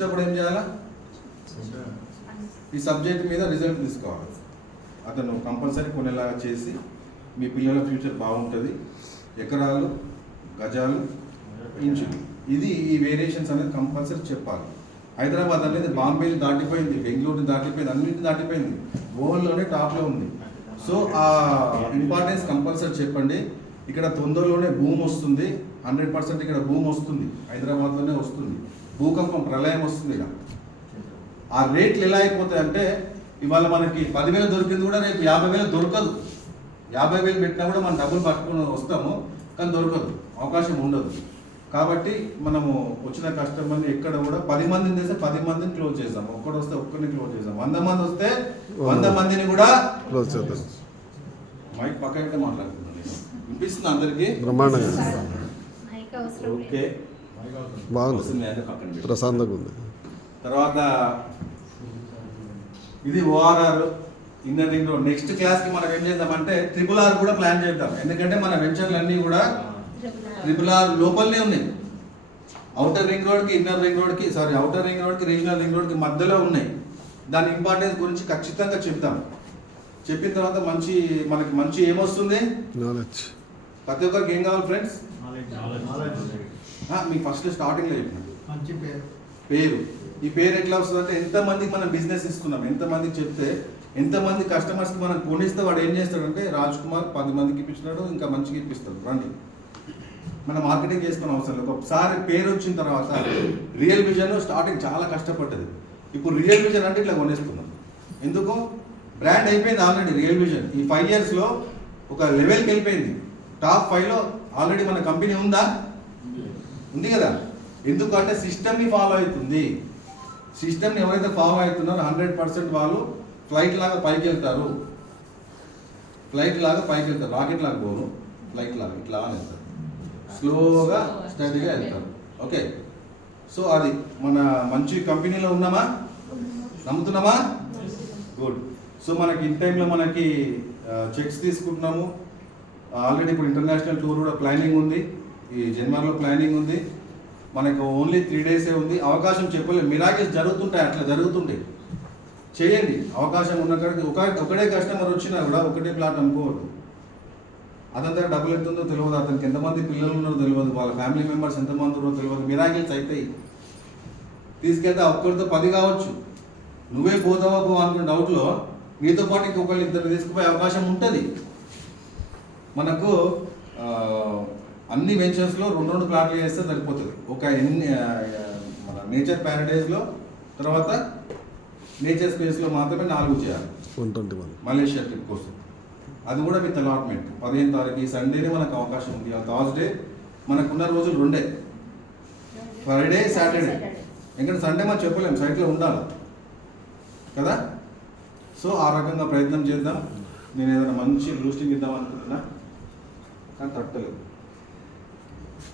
వచ్చేటప్పుడు ఏం చేయాలా, ఈ సబ్జెక్ట్ మీద రిజల్ట్ తీసుకోవాలి. అతను కంపల్సరీ కొనేలాగా చేసి మీ పిల్లల ఫ్యూచర్ బాగుంటుంది. ఎకరాలు, గజాలు, ఇంచులు, ఇది ఈ వేరియేషన్స్ అనేది కంపల్సరీ చెప్పాలి. హైదరాబాద్ అనేది బాంబేని దాటిపోయింది, బెంగళూరుని దాటిపోయింది, అన్నింటిని దాటిపోయింది, వరల్డ్లోనే టాప్లో ఉంది. సో ఆ ఇంపార్టెన్స్ కంపల్సరీ చెప్పండి. ఇక్కడ తొందరలోనే భూమి వస్తుంది, 100% ఇక్కడ భూమి వస్తుంది, హైదరాబాద్లోనే వస్తుంది. భూకంపం, ప్రళయం వస్తుంది. ఇలా ఆ రేట్లు ఎలా అయిపోతాయి అంటే ఇవాళ మనకి 10,000 దొరికింది కూడా రేపు 50,000 దొరకదు. 50,000 పెట్టినా కూడా మనం డబ్బులు పట్టుకుని వస్తాము, కానీ దొరకదు, అవకాశం ఉండదు. కాబట్టి మనము వచ్చిన కస్టమర్ని ఎక్కడ కూడా 10 మందిని చేస్తే 10 మందిని క్లోజ్ చేస్తాం, ఒక్కడు వస్తే ఒక్కరిని క్లోజ్ చేస్తాం, 100 మంది వస్తే 100 మందిని కూడా క్లోజ్ చేద్దాం. మైక్ పక్కన మాట్లాడుతున్నాను, వినిపిస్తుంది అందరికీ? ఓకే, బాగుంది, ప్రశాంతంగా ఉంది. తర్వాత ఇది ORR inner ring road. Next క్లాస్కి మనం ఏం చేద్దామంటే RRR కూడా ప్లాన్ చేద్దాం. ఎందుకంటే మన వెంచర్లు అన్నీ కూడా RRR లోపలనే ఉన్నాయి. అవుటర్ రింగ్ రోడ్కి, ఇన్నర్ రింగ్ రోడ్కి, అవుటర్ రింగ్ రోడ్కి, రీజనల్ రింగ్ రోడ్కి మధ్యలో ఉన్నాయి. దాని ఇంపార్టెన్స్ గురించి ఖచ్చితంగా చెప్తాం. చెప్పిన తర్వాత మనకి మంచి ఏమొస్తుంది, నాలెడ్జ్. ప్రతి ఒక్కరికి ఏం కావాలి ఫ్రెండ్స్? మీకు ఫస్ట్ స్టార్టింగ్లో చెప్పినట్టు మంచి పేరు. ఈ పేరు ఎట్లా వస్తుందంటే ఎంతమందికి మనం బిజినెస్ ఇస్తున్నాం, ఎంతమందికి చెప్తే ఎంతమంది కస్టమర్స్కి మనం కొనిస్తే వాడు ఏం చేస్తాడంటే రాజ్ కుమార్ 10 మందికి ఇప్పించినాడు, ఇంకా మంచిగా ఇప్పిస్తాడు. రండి, మనం మార్కెటింగ్ చేసుకునే అవసరం లేదు. ఒకసారి పేరు వచ్చిన తర్వాత రియల్ విజన్ స్టార్టింగ్ చాలా కష్టపడ్డది. ఇప్పుడు రియల్ విజన్ అంటే ఇట్లా కొనేస్తున్నాం. ఎందుకు? బ్రాండ్ అయిపోయింది ఆల్రెడీ. రియల్ విజన్ ఈ 5 ఇయర్స్లో ఒక లెవెల్కి వెళ్ళిపోయింది. టాప్ 5లో ఆల్రెడీ మన కంపెనీ ఉందా? ఉంది కదా. ఎందుకంటే సిస్టమ్ని ఫాలో అవుతుంది. సిస్టమ్ని ఎవరైతే ఫాలో అవుతున్నారో 100% వాళ్ళు ఫ్లైట్ లాగా పైకి వెళ్తారు. రాకెట్ లాగా పోను, ఫ్లైట్ లాగా ఇట్లా వెళ్తారు, స్లోగా స్టడీగా వెళ్తారు. ఓకే, సో అది మన మంచి కంపెనీలో ఉన్నామా, నమ్ముతున్నామా? గుడ్. సో మనకి ఇన్ టైంలో మనకి చెక్స్ తీసుకుంటున్నాము. ఆల్రెడీ ఇప్పుడు ఇంటర్నేషనల్ టూర్ కూడా ప్లానింగ్ ఉంది, ఈ జనవరిలో ప్లానింగ్ ఉంది. మనకు ఓన్లీ 3 డేసే ఉంది. అవకాశం చెప్పలేదు, మిరాకిల్స్ జరుగుతుంటాయి, అట్లా జరుగుతుంటాయి. చేయండి, అవకాశం ఉన్న కాడికి. ఒకటే కస్టమర్ వచ్చినా కూడా ఒకటే ప్లాట్ అనుకోవద్దు. అతని డబ్బులు ఎంతుందో తెలియదు, అతనికి ఎంతమంది పిల్లలు ఉన్నారో తెలియదు, వాళ్ళ ఫ్యామిలీ మెంబర్స్ ఎంతమంది ఉన్నారో తెలియదు. మిరాకిల్స్ అవుతాయి. తీసుకెళ్తే ఒక్కరితో 10 కావచ్చు. నువ్వే పోతావా అనుకున్న డౌట్లో నీతో పాటు ఇంకొకళ్ళు 2 తీసుకుపోయే అవకాశం ఉంటుంది. మనకు అన్ని వెంచర్స్లో 2 ప్లాట్లు చేస్తే సరిపోతుంది. మన నేచర్ ప్యారడైజ్లో, తర్వాత నేచర్ స్పేస్లో మాత్రమే 4 చేయాలి. 121 మలేషియా ట్రిప్ కోసం. అది కూడా విత్ అలాట్మెంట్. 15వ తారీఖు ఈ సండేనే మనకు అవకాశం ఉంది. థర్స్డే మనకున్న రోజులు 2, ఫ్రైడే, సాటర్డే. ఎందుకంటే సండే మనం చెప్పలేము, సైట్లో ఉండాలి కదా. సో ఆ రకంగా ప్రయత్నం చేద్దాం. నేను ఏదైనా మంచి బూస్టింగ్ ఇద్దాం అనుకుంటున్నా, కానీ తట్టలేదు.